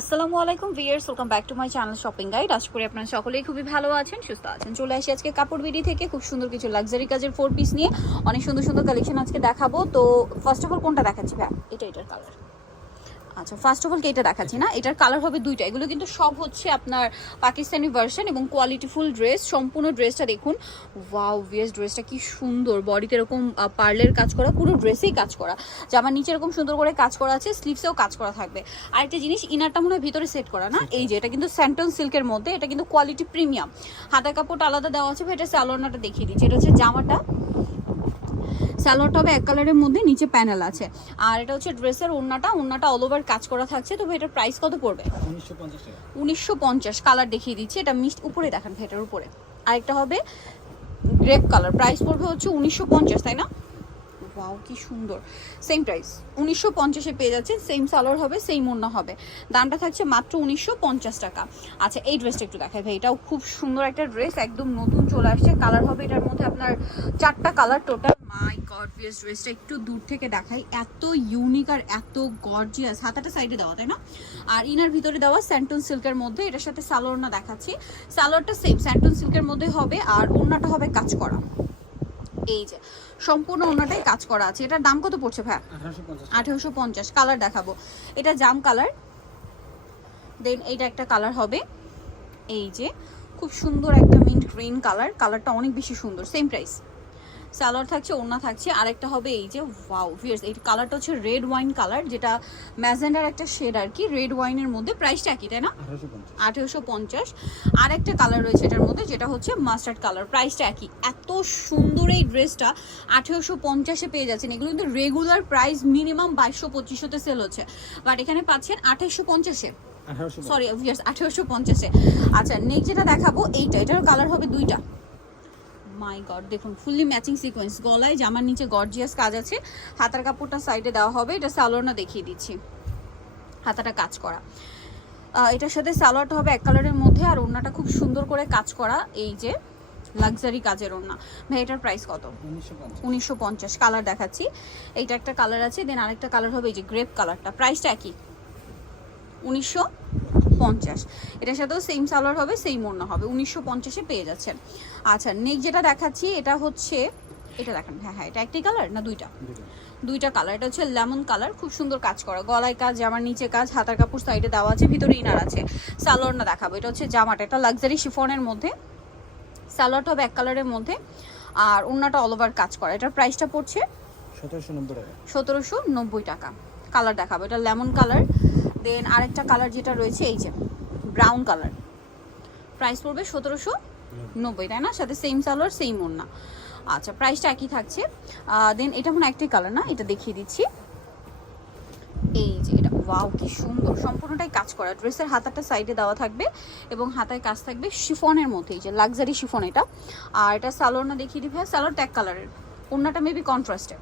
আসসালামু আলাইকুম viewers welcome back to my channel shopping guide. আশা করি আপনারা সকলেই খুবই ভালো আছেন, সুস্থ আছেন। চলে আসি আজকে কাপড় বিডি থেকে খুব সুন্দর কিছু লাক্সারি কাজের ফোর পিস নিয়ে। অনেক সুন্দর সুন্দর কালেকশন আজকে দেখাবো। তো ফার্স্ট অফ অল কোনটা দেখাচ্ছি ভাই এটা এটার কালার আচ্ছা ফার্স্ট অফ অল এটা দেখাচ্ছি না? এটার কালার হবে দুইটা। এগুলো কিন্তু সব হচ্ছে আপনার পাকিস্তানি ভার্সন এবং কোয়ালিটিফুল ড্রেস সম্পূর্ণ ড্রেসটা দেখুন। ওয়াও ভিএস ড্রেসটা কি সুন্দর। বডিতে এরকম পার্লের কাজ করা, পুরো ড্রেসেই কাজ করা। জামার নিচে এরকম সুন্দর করে কাজ করা আছে স্লিভসেও কাজ করা থাকবে। আরেকটা জিনিস ইনারটা মনে হয় ভিতরে সেট করা, না? এই যে, এটা কিন্তু স্যান্টন সিল্কের মধ্যে, এটা কিন্তু কোয়ালিটি প্রিমিয়াম হাতের কাপড় আলাদা দেওয়া আছে এটা স্যালোনাটা দেখিয়ে দিচ্ছি। এটা হচ্ছে জামাটা। স্যালোয়ারটা হবে এক কালারের মধ্যে নিচে প্যানেল আছে। আর এটা হচ্ছে ড্রেসের ওড়নাটা ওড়নাটা অল ওভার কাজ করা থাকছে। তবে এটার প্রাইস কত পড়বে? উনিশশো পঞ্চাশ টাকা। উনিশশো পঞ্চাশ কালার দেখিয়ে দিচ্ছি। এটা মিস্ট উপরে দেখান ভেটার উপরে। আরেকটা হবে গ্রেপ কালার প্রাইস পড়বে হচ্ছে উনিশশো পঞ্চাশ তাই না? ওয়াও কি সুন্দর। সেম প্রাইস উনিশশো পঞ্চাশে পেয়ে যাচ্ছে সেম সালোয়ার হবে সেম ওড়না হবে। দামটা থাকছে মাত্র উনিশশো পঞ্চাশ টাকা। আচ্ছা এই ড্রেসটা একটু দেখাই ভাই। এটাও খুব সুন্দর একটা ড্রেস একদম নতুন চলে আসছে। কালার হবে এটার মধ্যে আপনার চারটা কালার টোটাল মাই গড ড্রেসটা একটু দূর থেকে দেখাই। এত ইউনিক আর এত গর্জিয়াস হাতাটা সাইডে দেওয়া, তাই না? আর ইনার ভিতরে দেওয়া স্যান্টন সিল্কের মধ্যে। এটার সাথে সালোয়ারনা দেখাচ্ছি। সালোয়ারটা সেম স্যান্টন সিল্কের মধ্যে হবে। আর ওড়নাটা হবে কাজ করা। এই যে সম্পূর্ণ ওনাটাই কাজ করা আছে। এটার দাম কত পড়ছে ভাই আঠারোশো আঠেরোশো পঞ্চাশ কালার দেখাবো। এটা জাম কালার। দেন এইটা একটা কালার হবে। এই যে খুব সুন্দর একটা মিন্ট গ্রিন কালার। কালারটা অনেক বেশি সুন্দর সেম প্রাইস সালোয়ার থাকছে ওড়না থাকছে। আরেকটা হবে এই যে ওয়াও ভিয়ার্স এই কালারটা হচ্ছে রেড ওয়াইন কালার যেটা ম্যাজেন্ডার একটা শেড আর কি রেড ওয়াইনের মধ্যে প্রাইসটা একই তাই না? আঠারোশো পঞ্চাশ। আর একটা কালার রয়েছে এটার মধ্যে যেটা হচ্ছে মাস্টার্ড কালার প্রাইসটা একই। এত সুন্দর এই ড্রেসটা আঠেরোশো পঞ্চাশে পেয়ে যাচ্ছেন। এগুলো কিন্তু রেগুলার প্রাইস মিনিমাম বাইশশো পঁচিশশোতে সেল হচ্ছে। বাট এখানে পাচ্ছেন আঠাশশো পঞ্চাশে। সরি আঠেরোশো পঞ্চাশে। আচ্ছা নেক্সট যেটা দেখাবো এইটা এটার কালার হবে দুইটা। মাই গড দেখুন ফুললি ম্যাচিং সিকোয়েন্স গলায় জামার নিচে গর্জিয়াস কাজ আছে। হাতার কাপড়টা সাইডে দেওয়া হবে এটা সালোয়ারটা দেখিয়ে দিচ্ছি হাতাটা কাজ করা। এটার সাথে সালোয়ারটা হবে এক কালারের মধ্যে আর ওড়নাটা খুব সুন্দর করে কাজ করা এই যে লাক্সারি কাজের ওড়না। ভাই এটার প্রাইস কত? উনিশশো পঞ্চাশ। উনিশশো পঞ্চাশ কালার দেখাচ্ছি। এইটা একটা কালার আছে দেন আরেকটা কালার হবে এই যে গ্রেপ কালারটা প্রাইসটা একই? উনিশশো পঞ্চাশ। এটার সাথেও সেম সালোয়ার হবে সেম ওড়না হবে। উনিশশো পঞ্চাশে পেয়ে যাচ্ছেন আচ্ছা নেক্সট যেটা দেখাচ্ছি এটা হচ্ছে এটা দেখান। হ্যাঁ হ্যাঁ এটা একটি কালার না দুইটা? দুইটা কালার এটা হচ্ছে লেমন কালার খুব সুন্দর কাজ করা। গলায় কাজ জামার নিচে কাজ হাতার কাপড় সাইডে দেওয়া আছে ভিতরে ইনার আছে। সালোয়ার না দেখাবো। এটা হচ্ছে জামাটা। এটা লাক্সারি শিফনের মধ্যে। সালোয়ারটা হবে এক কালারের মধ্যে। আর ওড়নাটা অল ওভার কাজ করা। এটার প্রাইসটা পড়ছে সতেরোশো নব্বই টাকা। কালার দেখাবো। এটা লেমন কালার দেন আরেকটা কালার যেটা রয়েছে, এই যে ব্রাউন কালার প্রাইস পড়বে সতেরোশো নব্বই, তাই না? সাথে সেম সালোয়ার সেম ওড়না। আচ্ছা প্রাইসটা একই থাকছে। দেন এটা মনে একটাই কালার না? এটা দেখিয়ে দিচ্ছি। এই যে এটা ওয়াও কি সুন্দর। সম্পূর্ণটাই কাজ করা। ড্রেসের হাতাটা সাইডে দেওয়া থাকবে এবং হাতায় কাজ থাকবে শিফনের মধ্যে। এই যে লাক্সারি শিফন এটা। আর এটা সালোয়ার না দেখিয়ে দিবে সালোয়ার ট্যাগ কালারের ওড়নাটা মেবি কন্ট্রাস্টে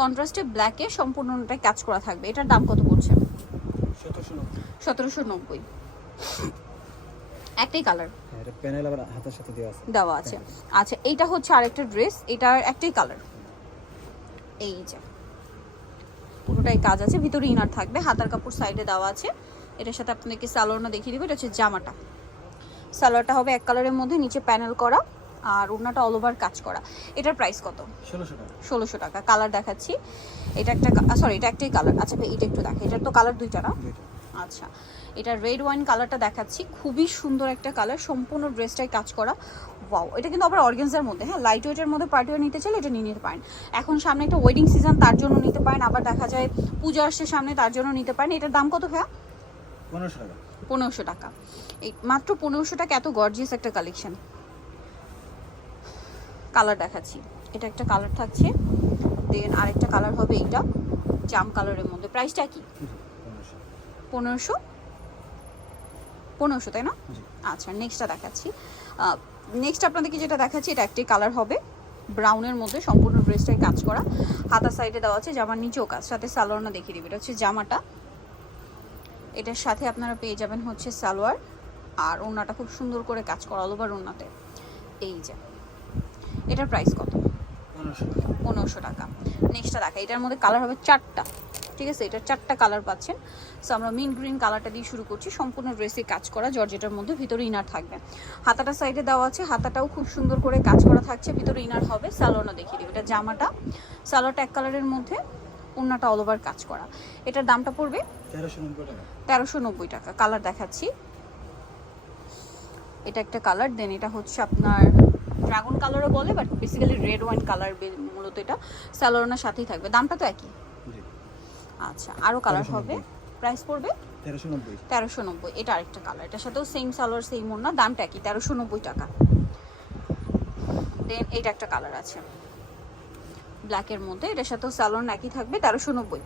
কন্ট্রাস্টে ব্ল্যাকে সম্পূর্ণটাই কাজ করা থাকবে। এটার দাম কত পড়ছে? সতেরোশো নব্বই। একটাই কালার এটা প্যানেল আবার হাতের সাথে দেওয়া আছে। দেওয়া আছে। আচ্ছা এইটা হচ্ছে আরেকটা ড্রেস এটার একটাই কালার এই যে পুরোটাই কাজ আছে ভিতরে ইনার থাকবে হাতার কাপড় সাইডে দেওয়া আছে। এটার সাথে আপনাদেরকে সালোয়ারটা দেখিয়ে দেবে এটা হচ্ছে জামাটা। সালোয়ারটা হবে এক কালারের মধ্যে নিচে প্যানেল করা আর ওড়নাটা অল ওভার কাজ করা। এটার প্রাইস কত? ষোলোশো টাকা। ষোলোশো টাকা। কালার দেখাচ্ছি। এটা একটা সরি এটা একটাই কালার আচ্ছা এটা একটু দেখে এটার তো কালার দুইটা না? দুইটা। আচ্ছা এটা রেড ওয়াইন কালারটা দেখাচ্ছি। খুবই সুন্দর একটা কালার সম্পূর্ণ ড্রেসটাই কাজ করা। ওয়াও এটা কিন্তু আবার অর্গেন্সার মধ্যে হ্যাঁ লাইট ওয়েটের মধ্যে পার্টি ওয়ার নিতে চাইলে এটা নিয়ে নিতে পারেন। এখন সামনে একটা ওয়েডিং সিজন তার জন্য নিতে পারেন। আবার দেখা যায় পূজা আসছে সামনে তার জন্য নিতে পারেন। এটার দাম কত ভাইয়া? পনেরোশো টাকা। পনেরোশো টাকা। এই মাত্র পনেরোশো টাকা এত গর্জিয়াস একটা কালেকশন কালার দেখাচ্ছি। এটা একটা কালার থাকছে। দেন আরেকটা কালার হবে এইটা জাম কালারের মধ্যে। প্রাইসটা কি? পনেরোশো? পনেরোশো তাই না? আচ্ছা নেক্সটটা দেখাচ্ছি। নেক্সট আপনাদেরকে যেটা দেখাচ্ছি এটা একটি কালার হবে। ব্রাউনের মধ্যে সম্পূর্ণ ড্রেসটাই কাজ করা। হাতা সাইডে দেওয়া আছে জামার নিচেও কাজ। সাথে সালোয়ারটা দেখিয়ে দিবে এটা হচ্ছে জামাটা। এটার সাথে আপনারা পেয়ে যাবেন হচ্ছে সালোয়ার। আর ওড়নাটা খুব সুন্দর করে কাজ করা অল ওভার ওড়নাতে। এই যে। এটার প্রাইস কত? পনেরোশো পনেরোশো টাকা। নেক্সটটা দেখা এটার মধ্যে কালার হবে চারটা। ঠিক আছে এটা চারটা কালার পাচ্ছেন। সো আমরা মিন গ্রিন কালারটা দিয়ে শুরু করছি। সম্পূর্ণ ড্রেসে কাজ করা জর্জেটার মধ্যে ভিতরে ইনার থাকবে। হাতাটা সাইডে দেওয়া আছে হাতাটাও খুব সুন্দর করে কাজ করা থাকছে ভিতরে ইনার হবে স্যালোনা দেখিয়ে দেবে। এটা জামাটা স্যালোটা এক কালারের মধ্যে ওড়নাটা অল ওভার কাজ করা। এটার দামটা পড়বে তেরোশো নব্বই টাকা। কালার দেখাচ্ছি। এটা একটা কালার দেন এটা হচ্ছে আপনার ড্রাগন কালারও বলে but basically red wine colour মূলত এটা। স্যালোনার সাথেই থাকবে। দামটা তো একই। আচ্ছা আরও কালার হবে? প্রাইস পড়বে? তেরোশো নব্বই। এটা আরেকটা কালার এটার সাথেও সেম সালোয়ার সেম ওড়না দামটা একই তেরোশো নব্বই টাকা। দেন এইটা একটা কালার আছে। ব্ল্যাকের মধ্যে এটার সাথেও স্যালোন একই থাকবে তেরোশো নব্বই।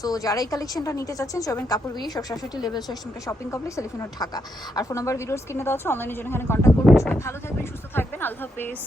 সো যারা এই কালেকশনটা নিতে চাচ্ছেন চবেন কাপড় বিড়ি সব সাতষট্টি লেভেল সিস্টেমটা শপিং কমপ্লেক্স এলিফেন্ট ঢাকা আর ফোন নাম্বার ভিডিওস কিনে দেওয়া হচ্ছে অনলাইনে জন্য এখানে কন্ট্যাক্ট করবেন। সবাই ভালো থাকবেন সুস্থ থাকবেন। আল্লাহ হাফেজ।